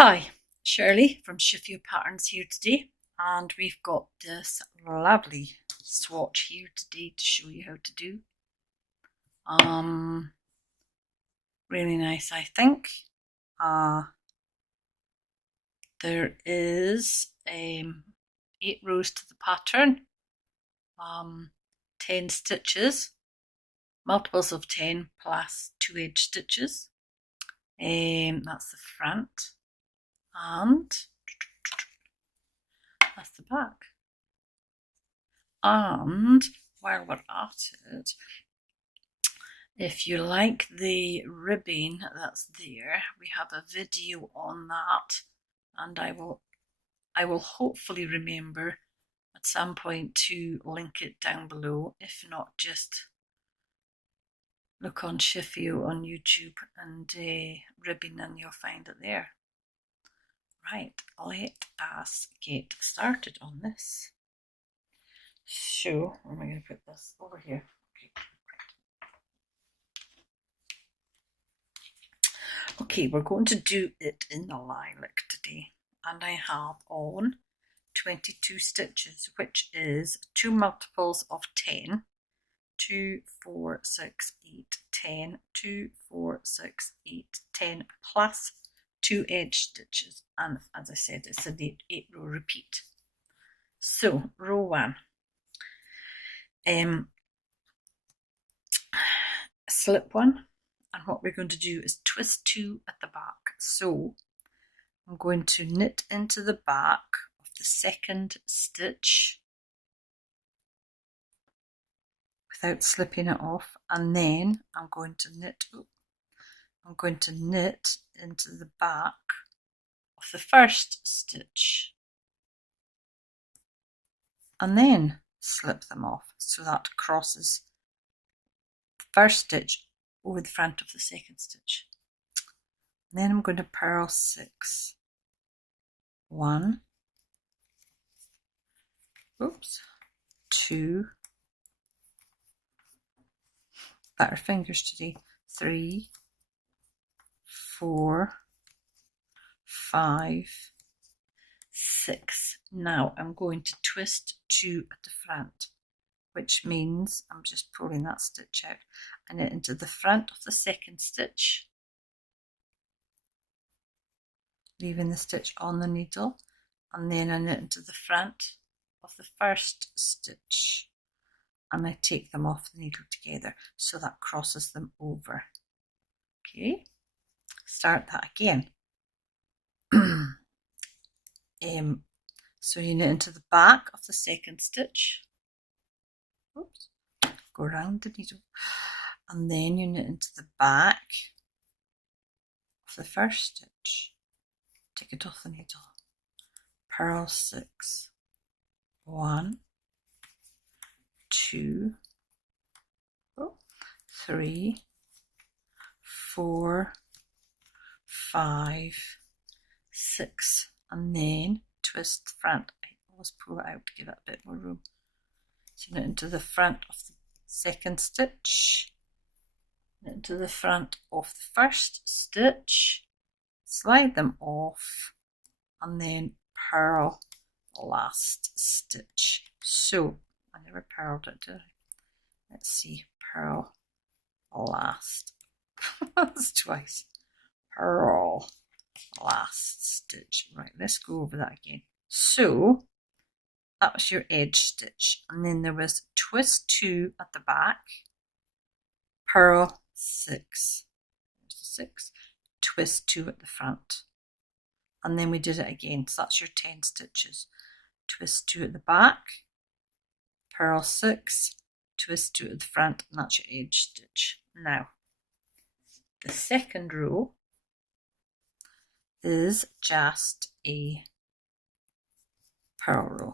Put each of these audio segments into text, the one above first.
Hi, Shirley from ShiFio Patterns here today, and we've got this lovely swatch here today to show you how to do. Really nice, I think. There is 8 rows to the pattern, 10 stitches, multiples of 10 plus 2 edge stitches. That's the front, and that's the back. And while we're at it, if you like the ribbing that's there, we have a video on that, and I will hopefully remember at some point to link it down below. If not, just look on ShiFio on YouTube and ribbing, and you'll find it there. Right, let us get started on this. So, where am I going to put this? Over here. Okay, we're going to do it in the lilac today, and I have on 22 stitches, which is 2 multiples of 10, 2, 4, 6, 8, 10, 2, 4, 6, 8, 10, plus 2 edge stitches, and as I said, it's an 8 row repeat. So, row 1. Slip 1, and what we're going to do is twist 2 at the back. So I'm going to knit into the back of the second stitch without slipping it off, and then I'm going to knit into the back of the first stitch and then slip them off, so that crosses the first stitch over the front of the second stitch. And then I'm going to purl 6. 1, 2, better fingers today, 3, 4, 5, 6. Now I'm going to twist 2 at the front, which means I'm just pulling that stitch out and knit into the front of the second stitch, leaving the stitch on the needle, and then I knit into the front of the first stitch, and I take them off the needle together, so that crosses them over. Okay, start that again. So you knit into the back of the second stitch, go around the needle, and then you knit into the back of the first stitch, take it off the needle, purl 6, 1, 2, 3, 4, 5, 6, and then twist the front. I always pull it out to give it a bit more room. So knit into the front of the second stitch, knit into the front of the first stitch, slide them off, and then purl the last stitch. So I never purled it, did I? Let's see, purl last. That's twice. Purl last stitch. Right, let's go over that again. So that was your edge stitch, and then there was twist 2 at the back, purl 6, there's the 6, twist 2 at the front, and then we did it again. So that's your 10 stitches. Twist 2 at the back, purl 6, twist 2 at the front, and that's your edge stitch. Now the second row is just a purl row.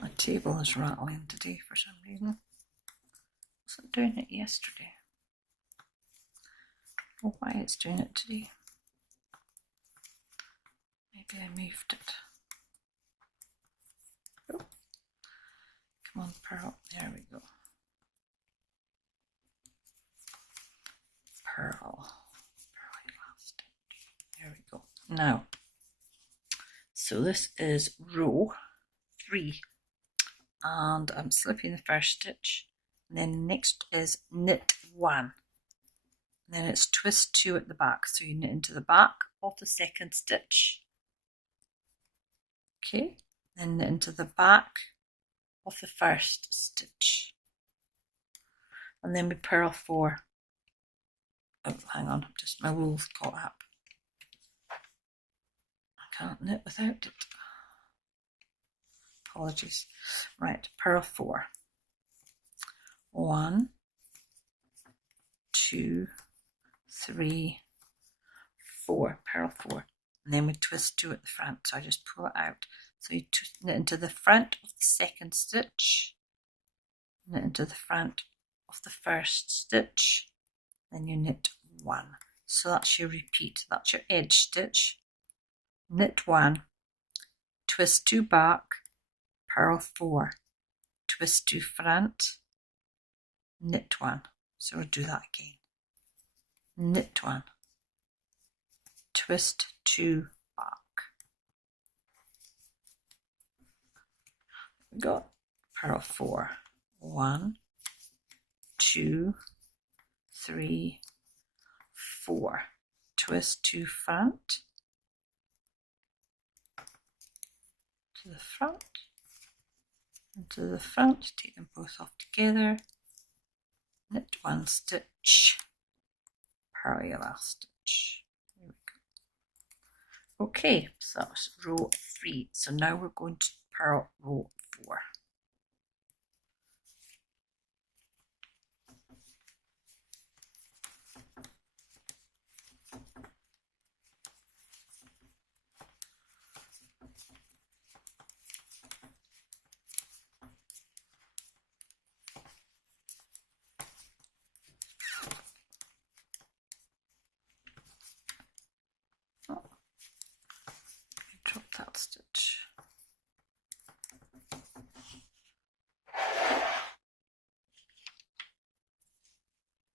My table is rattling today for some reason. doing it yesterday. I don't know why it's doing it today. Maybe I moved it. Oh. Come on, Purl. There we go. Purl. There we go. Now, so this is row 3, and I'm slipping the first stitch. And then next is knit 1. And then it's twist 2 at the back. So you knit into the back of the second stitch. Okay, then knit into the back of the first stitch. And then we purl 4. Oh, hang on, just my wool's caught up. I can't knit without it. Apologies. Right, purl 4. 1, 2, 3, 4. Purl 4. And then we twist 2 at the front. So I just pull it out. So you knit into the front of the second stitch, knit into the front of the first stitch, then you knit 1. So that's your repeat. That's your edge stitch. Knit 1, twist 2 back, purl 4, twist 2 front, knit 1. So we'll do that again. Knit 1, twist 2 back. We got purl 4. 1, 2, 3, 4. Twist 2 front to the front, into the front, take them both off together, knit 1 stitch, purl your last stitch. There we go. Okay, so that's row 3. So now we're going to purl row 4. Drop that stitch.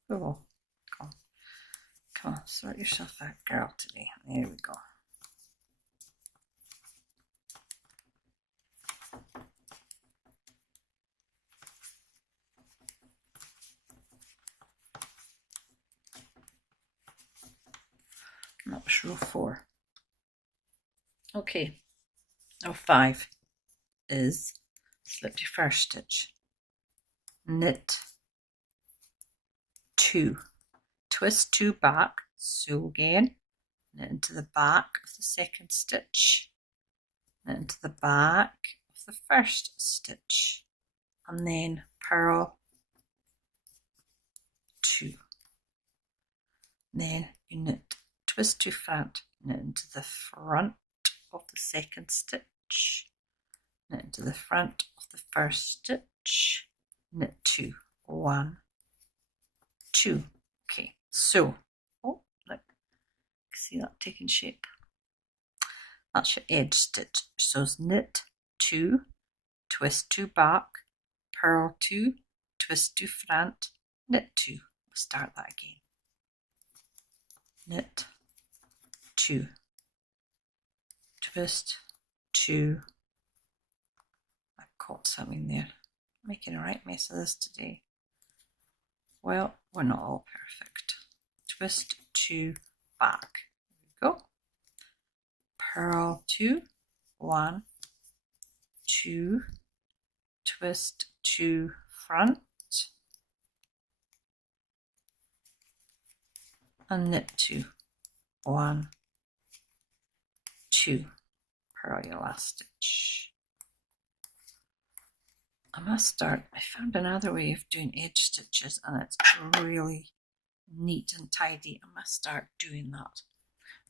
Oh, come on, sort yourself out, girl, today. There we go. And that was row 4. Okay, row 5 is slip your first stitch, knit 2, twist 2 back, so again, knit into the back of the second stitch, knit into the back of the first stitch, and then purl 2. Then you knit, twist 2 front, knit into the front of the second stitch, knit into the front of the first stitch, knit 2, 1, 2. Okay, so, oh, look, see that taking shape? That's your edge stitch. So it's knit 2, twist 2 back, purl 2, twist 2 front, knit 2. We'll start that again. Knit 2, twist 2. I've caught something there. I'm making a right mess of this today. Well, we're not all perfect. Twist 2 back. There we go. Purl 2, 1, 2, twist 2 front, and knit 2, 1, 2. Purl your last stitch. I must start, I found another way of doing edge stitches and it's really neat and tidy. I must start doing that.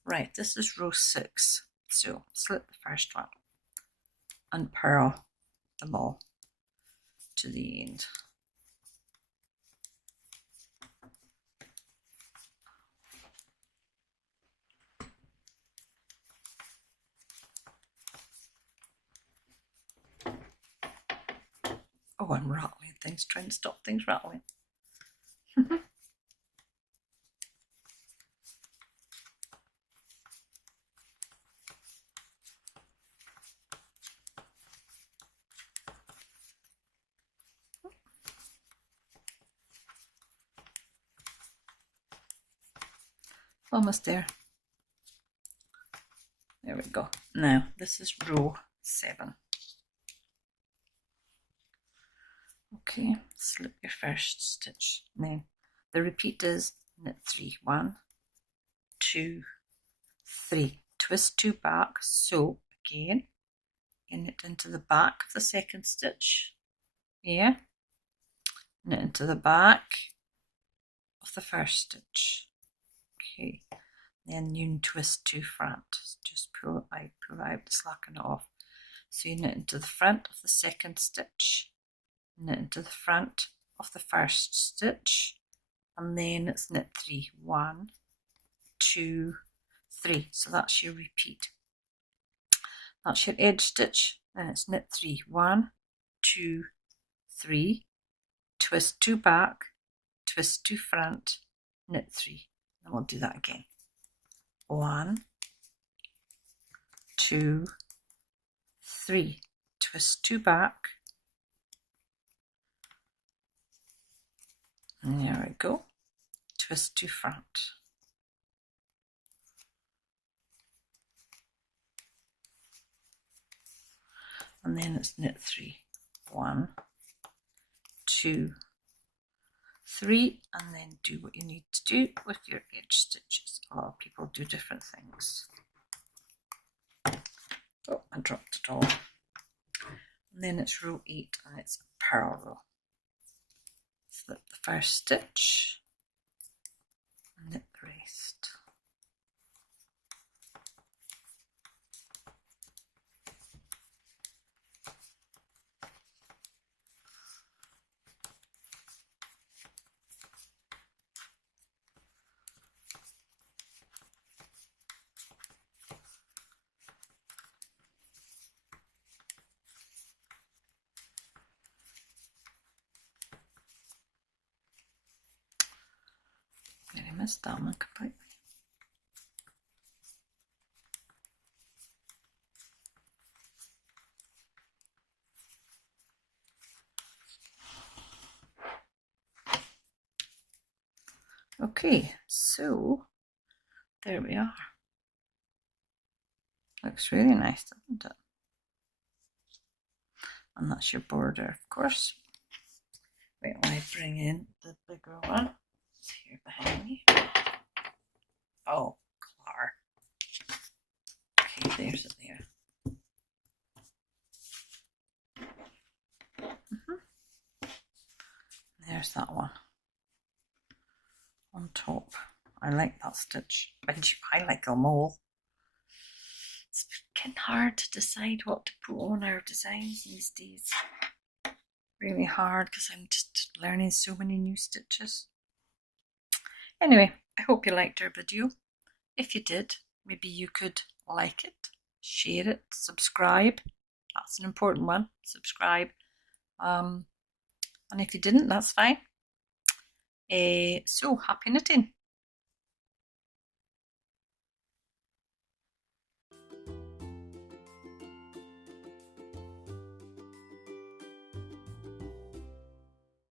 Right, this is row 6. So slip the first one and purl them all to the end. Oh, I'm rattling things, trying to stop things rattling. Almost there. There we go. Now, this is row 7. Okay, slip your first stitch. Now, the repeat is knit 3. 1, 2, 3. Twist 2 back. So, again, you knit into the back of the second stitch. Yeah. Knit into the back of the first stitch. Okay. Then you twist 2 front. Just pull out, slacken it off. So you knit into the front of the second stitch, knit into the front of the first stitch, and then it's knit 3. 1, 2, 3. So that's your repeat. That's your edge stitch. Then it's knit 3. 1, 2, 3. Twist 2 back, twist 2 front, knit 3. And we'll do that again. 1, 2, 3. Twist 2 back. And there we go. Twist 2 front. And then it's knit 3. 1, 2, 3, and then do what you need to do with your edge stitches. A lot of people do different things. Oh, I dropped it all. And then it's row 8 and it's a purl row. Slip the first stitch and knit the rest. I missed that one completely. Okay, so there we are. Looks really nice, doesn't it? And that's your border, of course. Wait while I bring in the bigger one. It's here behind me. Oh, Clark. Okay, there's it there. There's that one on top. I like that stitch. I like them all. It's getting hard to decide what to put on our designs these days. Really hard because I'm just learning so many new stitches. Anyway, I hope you liked our video. If you did, maybe you could like it, share it, subscribe. That's an important one. Subscribe. And if you didn't, that's fine. So happy knitting.